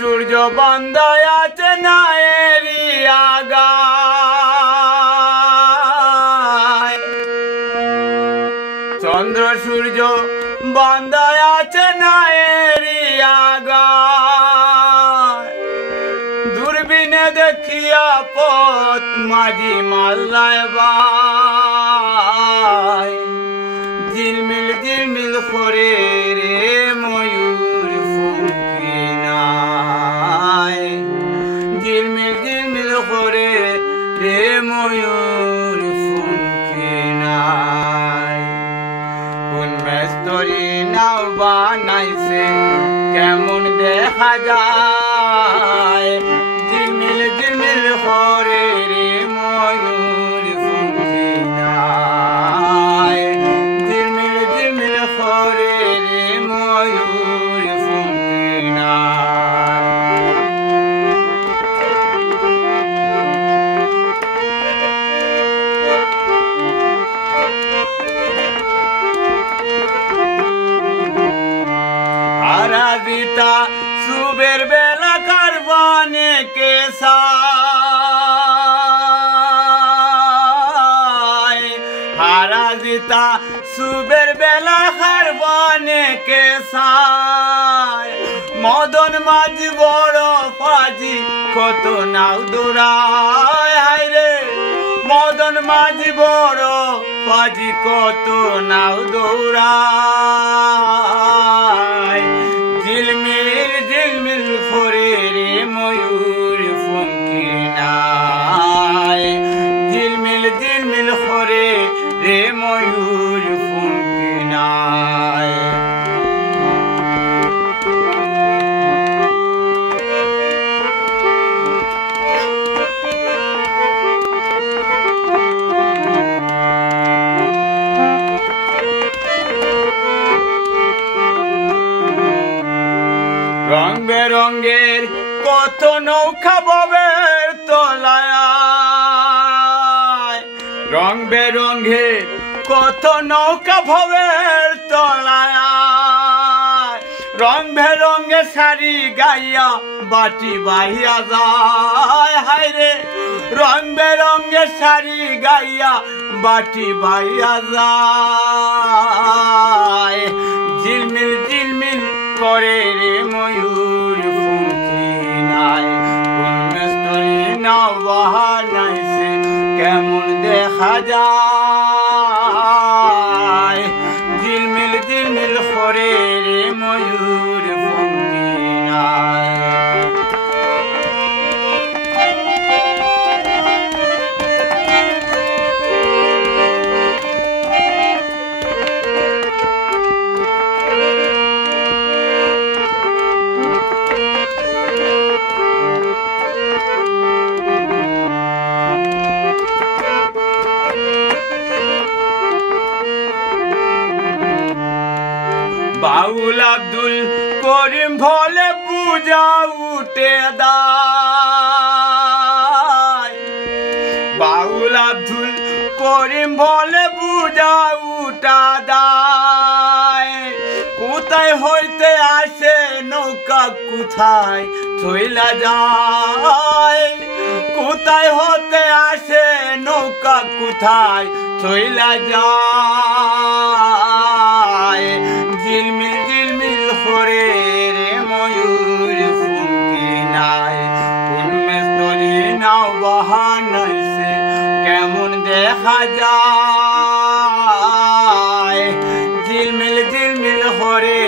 সূর্য বান্ধায় আছে নায়েরি আগায়, চন্দ্র সূর্য বান্ধায় আছে নায়েরি আগায়, দূরবীনে দেখিয়া পথ মাঝি মাল্লায় বাই, ঝিলমিল ঝিলমিল করে রে ময়ূর ফুঁকি নাই, ঝিলমিল ঝিলমিল করে রে ময়ূর ফুঁকি নাই। কোন মেস্তরি নাও বানাইছে কেমন দেখা যায়, ঝিলমিল ঝিলমিল করে রে ময়ূর ফুঁকি নাই, ঝিলমিল ঝিলমিল করে রে ময়ূর ফুঁকি নাই। আরাধিতা সুবের বেলা কারবানে কেসা, হারাজিতা সুবের বেলা কারবানে কেসায়, মদন মাঝি বড় ফাজি কত নাও দৌড়ায়, হায়রে মদন মাঝি বড় ফাজি কত নাও দৌড়ায়, ঝিলমিল ঝিলমিল করে রে ময়ূর ফুঁকি নাই, ঝিলমিল ঝিলমিল করে রে ময়ূর ফুঁকি নাই। রং বেরঙ্গের কত নৌকা ববের তলায়, রং বেরঙ্গের কত নৌকা ভবের তলায়, রং বেরঙ্গে শাড়ি গাইয়া বাটি বাহিয়া যায়, হায়রে রং বেরঙ্গে শাড়ি গাইয়া বাটি বাহিয়া যায়, ঝিলমিল ঝিলমিল করে রে ময়ূর ফুঁকি নাই। কোন মেস্তরি নাও বানাইছে কেমন দেখা যায়, ঝিলমিল ঝিলমিল করে রে ময়ূর ফুঁকি নাই। বাউল আব্দুল করিম ভোলে পূজা উঠে দায়, বাউল আব্দুল করিম ভোলে পূজা উঠা দায়, কোথায় হইতে আসে নৌকা কোথায় চইলা যায়, কোথায় হতে আসে নৌকা কোথায় চইলা যায়, ঝিলমিল ঝিলমিল করে রে ময়ূর ফুঁকি নাই। কোন মেস্তরি নাও বানাইছে কেমন দেখা যায়, ঝিলমিল ঝিলমিল করে